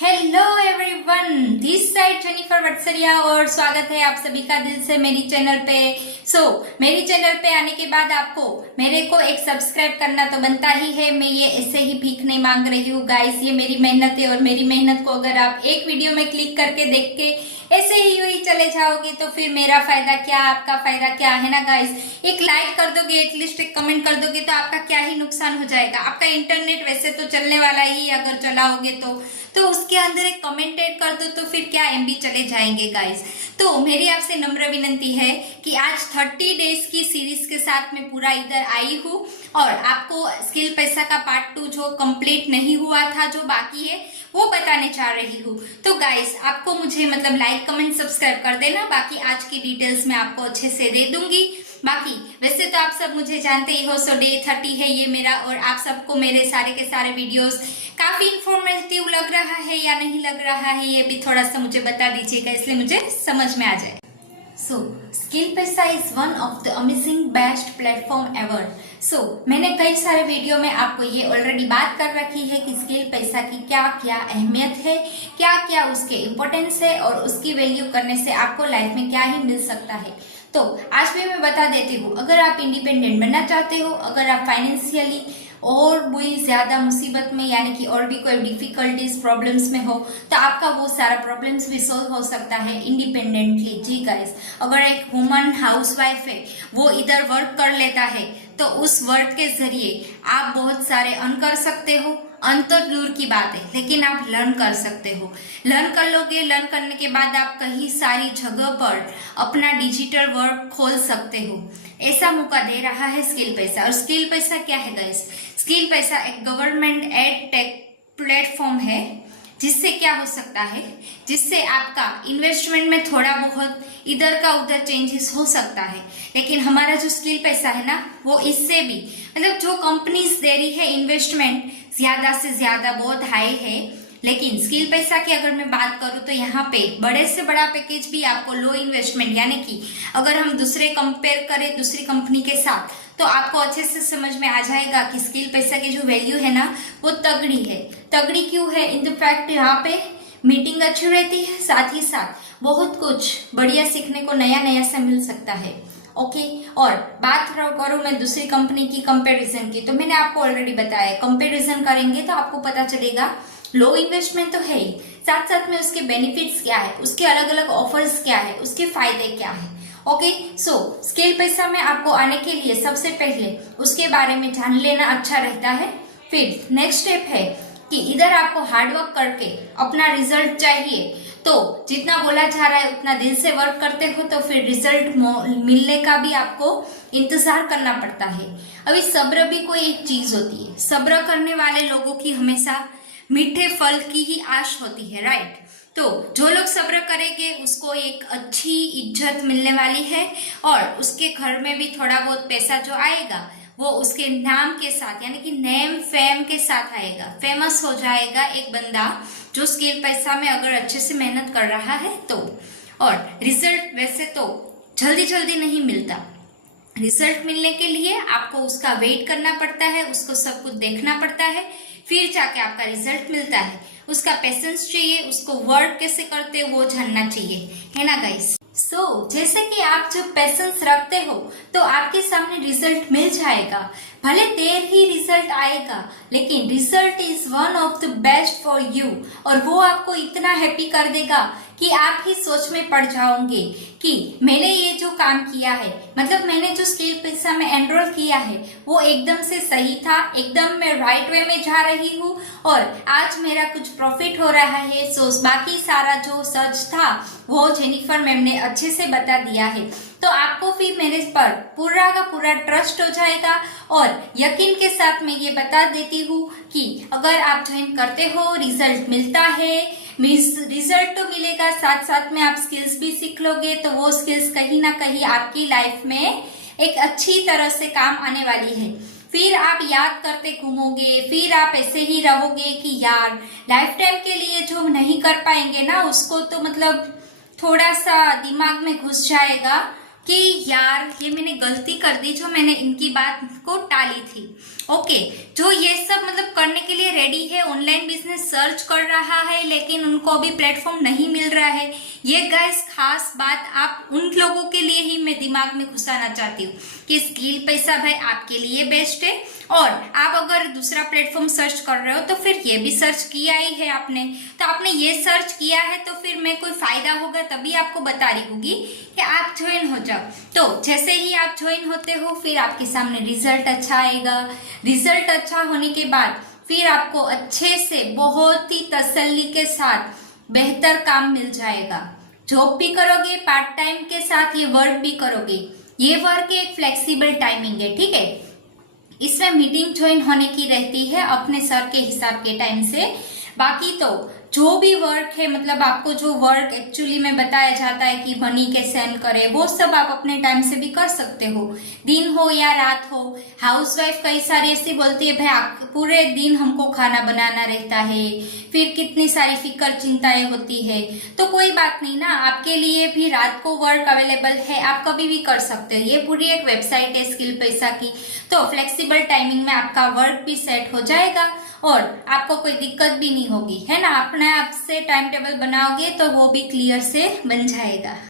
Hello everyone, this side Jennifer Vatsaria और स्वागत है आप सभी का दिल से मेरी चैनल पे। मेरी चैनल पे आने के बाद आपको मेरे को एक सब्सक्राइब करना तो बनता ही है। मैं ये ऐसे ही भीख नहीं मांग रही हूँ गाइस, ये मेरी मेहनत है और मेरी मेहनत को अगर आप एक वीडियो में क्लिक करके देख के ऐसे ही चले जाओगे तो फिर मेरा फायदा क्या, आपका फायदा क्या है ना गाइस। एक लाइक कर दोगे, एटलीस्ट एक कमेंट कर दोगे तो आपका क्या ही नुकसान हो जाएगा। आपका इंटरनेट वैसे तो चलने वाला ही, अगर चलाओगे तो उसके अंदर एक कमेंट ऐड कर दो तो फिर क्या एमबी चले जाएंगे गाइस। तो मेरी आपसे नम्र विनंती है कि आज 30 डेज की सीरीज के साथ मैं पूरा इधर आई हूँ और आपको स्किल पैसा का पार्ट 2 जो कंप्लीट नहीं हुआ था, जो बाकी है, वो बताने चाह रही हूँ। तो गाइस आपको मुझे मतलब लाइक कमेंट सब्सक्राइब कर देना, बाकी आज की डिटेल्स मैं आपको अच्छे से दे दूंगी। बाकी वैसे तो आप सब मुझे जानते ही हो, सो डे 30 है ये मेरा, और आप सबको मेरे सारे के सारे वीडियोस काफी इंफॉर्मेटिव लग रहा है या नहीं लग रहा है, ये भी थोड़ा सा मुझे बता दीजिएगा, इसलिए मुझे समझ में आ जाए। स्किल पैसा is one of the amazing best platform ever. मैंने कई सारे वीडियो में आपको ये ऑलरेडी बात कर रखी है कि स्किल पैसा की क्या क्या अहमियत है, क्या क्या उसके इम्पोर्टेंस है और उसकी वैल्यू करने से आपको लाइफ में क्या ही मिल सकता है। तो आज भी मैं बता देती हूँ, अगर आप इंडिपेंडेंट बनना चाहते हो, अगर आप फाइनेंशियली और भी ज्यादा मुसीबत में यानी कि और भी कोई डिफिकल्टीज प्रॉब्लम्स में हो तो आपका वो सारा प्रॉब्लम्स भी सॉल्व हो सकता है इंडिपेंडेंटली। जी गाइस, अगर एक वुमन हाउसवाइफ है, वो इधर वर्क कर लेता है तो उस वर्क के जरिए आप बहुत सारे अर्न कर सकते हो। अर्न तो दूर की बात है, लेकिन आप लर्न कर सकते हो। लर्न कर लोगे, लर्न करने के बाद आप कहीं सारी जगह पर अपना डिजिटल वर्क खोल सकते हो। ऐसा मौका दे रहा है स्किल पैसा। और स्किल पैसा क्या है गाइस? स्किल पैसा एक गवर्नमेंट एड टेक प्लेटफॉर्म है, जिससे क्या हो सकता है, जिससे आपका इन्वेस्टमेंट में थोड़ा बहुत इधर का उधर चेंजेस हो सकता है, लेकिन हमारा जो स्किल पैसा है ना, वो इससे भी मतलब जो कंपनीज दे रही है इन्वेस्टमेंट ज्यादा से ज्यादा बहुत हाई है, लेकिन स्किल पैसा की अगर मैं बात करूं तो यहाँ पे बड़े से बड़ा पैकेज भी आपको लो इन्वेस्टमेंट, यानी कि अगर हम दूसरे कंपेयर करें दूसरी कंपनी के साथ तो आपको अच्छे से समझ में आ जाएगा कि स्किल पैसा की जो वैल्यू है ना, वो तगड़ी है। तगड़ी क्यों है? इन फैक्ट यहाँ पे मीटिंग अच्छी रहती है, साथ ही साथ बहुत कुछ बढ़िया सीखने को नया नया से मिल सकता है। ओके, और बात करूं मैं दूसरी कंपनी की कंपैरिजन की, तो मैंने आपको ऑलरेडी बताया, कंपैरिजन करेंगे तो आपको पता चलेगा लो इन्वेस्टमेंट तो है ही, साथ साथ में उसके बेनिफिट्स क्या है, उसके अलग अलग ऑफर्स क्या है, उसके फायदे क्या है। ओके, स्किल पैसा में आपको आने के लिए सबसे पहले उसके बारे में जान लेना अच्छा रहता है। फिर नेक्स्ट स्टेप है कि इधर आपको हार्डवर्क करके अपना रिजल्ट चाहिए, तो जितना बोला जा रहा है उतना दिल से वर्क करते हो तो फिर रिजल्ट मिलने का भी आपको इंतजार करना पड़ता है। अभी सब्र भी कोई एक चीज होती है, सब्र करने वाले लोगों की हमेशा मीठे फल की ही आश होती है, राइट। तो जो लोग सब्र करेंगे उसको एक अच्छी इज्जत मिलने वाली है और उसके घर में भी थोड़ा बहुत पैसा जो आएगा वो उसके नाम के साथ, यानी कि नेम फेम के साथ आएगा। फेमस हो जाएगा एक बंदा जो स्किल पैसा में अगर अच्छे से मेहनत कर रहा है तो। और रिजल्ट वैसे तो जल्दी जल्दी नहीं मिलता, रिजल्ट मिलने के लिए आपको उसका वेट करना पड़ता है, उसको सब कुछ देखना पड़ता है, फिर जाके आपका रिजल्ट मिलता है। उसका पेशेंस चाहिए, उसको वर्क कैसे करते हो वो जानना चाहिए, है ना गाइस। जैसे कि आप जब पेशेंस रखते हो तो आपके सामने रिजल्ट मिल जाएगा, भले देर ही रिजल्ट आएगा, लेकिन result is one of the best for you. और वो आपको इतना हैप्पी कर देगा कि आप ही सोच में पड़ जाओगे कि मैंने ये जो काम किया है, मतलब मैंने जो स्किल पैसा में एनरोल किया है वो एकदम से सही था, एकदम मैं राइट वे में जा रही हूँ और आज मेरा कुछ प्रॉफिट हो रहा है। बाकी सारा जो सच था वो जेनिफर मैम ने अच्छे से बता दिया है, तो आपको फिर मेरे पर पूरा का पूरा ट्रस्ट हो जाएगा। और यकीन के साथ मैं ये बता देती हूँ कि अगर आप ज्वाइन करते हो, रिजल्ट मिलता है, रिजल्ट तो मिलेगा, साथ साथ में आप स्किल्स भी सीख लोगे, तो वो स्किल्स कहीं ना कहीं आपकी लाइफ में एक अच्छी तरह से काम आने वाली है। फिर आप याद करते घूमोगे, फिर आप ऐसे ही रहोगे कि यार लाइफ टाइम के लिए जो नहीं कर पाएंगे ना, उसको तो मतलब थोड़ा सा दिमाग में घुस जाएगा कि यार ये मैंने गलती कर दी जो मैंने इनकी बात को टाली थी। ओके, जो ये सब मतलब करने के लिए रेडी है, ऑनलाइन बिजनेस सर्च कर रहा है लेकिन उनको अभी प्लेटफॉर्म नहीं मिल रहा है, ये गाइस खास बात आप उन लोगों के लिए ही मैं दिमाग में घुसाना चाहती हूँ कि स्किल पैसा भाई आपके लिए बेस्ट है। और आप अगर दूसरा प्लेटफॉर्म सर्च कर रहे हो तो फिर ये भी सर्च किया ही है आपने, तो आपने ये सर्च किया है तो फिर मैं कोई फायदा होगा तभी आपको बता रही होगी कि आप ज्वाइन हो जाओ। तो जैसे ही आप ज्वाइन होते हो फिर आपके सामने रिजल्ट अच्छा आएगा। रिजल्ट अच्छा होने के बाद फिर आपको अच्छे से बहुत ही तसल्ली के साथ बेहतर काम मिल जाएगा। जॉब भी करोगे, पार्ट टाइम के साथ ये वर्क भी करोगे। ये वर्क एक फ्लेक्सिबल टाइमिंग है, ठीक है। इसमें मीटिंग ज्वाइन होने की रहती है अपने सर के हिसाब के टाइम से। बाकी तो जो भी वर्क है, मतलब आपको जो वर्क एक्चुअली में बताया जाता है कि बनी के सेंड करे, वो सब आप अपने टाइम से भी कर सकते हो, दिन हो या रात हो। हाउसवाइफ कई सारी ऐसी बोलती है भाई पूरे दिन हमको खाना बनाना रहता है, फिर कितनी सारी फिक्र चिंताएं होती है। तो कोई बात नहीं ना, आपके लिए भी रात को वर्क अवेलेबल है, आप कभी भी कर सकते हो। ये पूरी एक वेबसाइट है स्किल पैसा की, तो फ्लेक्सिबल टाइमिंग में आपका वर्क भी सेट हो जाएगा और आपको कोई दिक्कत भी नहीं होगी, है ना। अपने आप से टाइम टेबल बनाओगे तो वो भी क्लियर से बन जाएगा।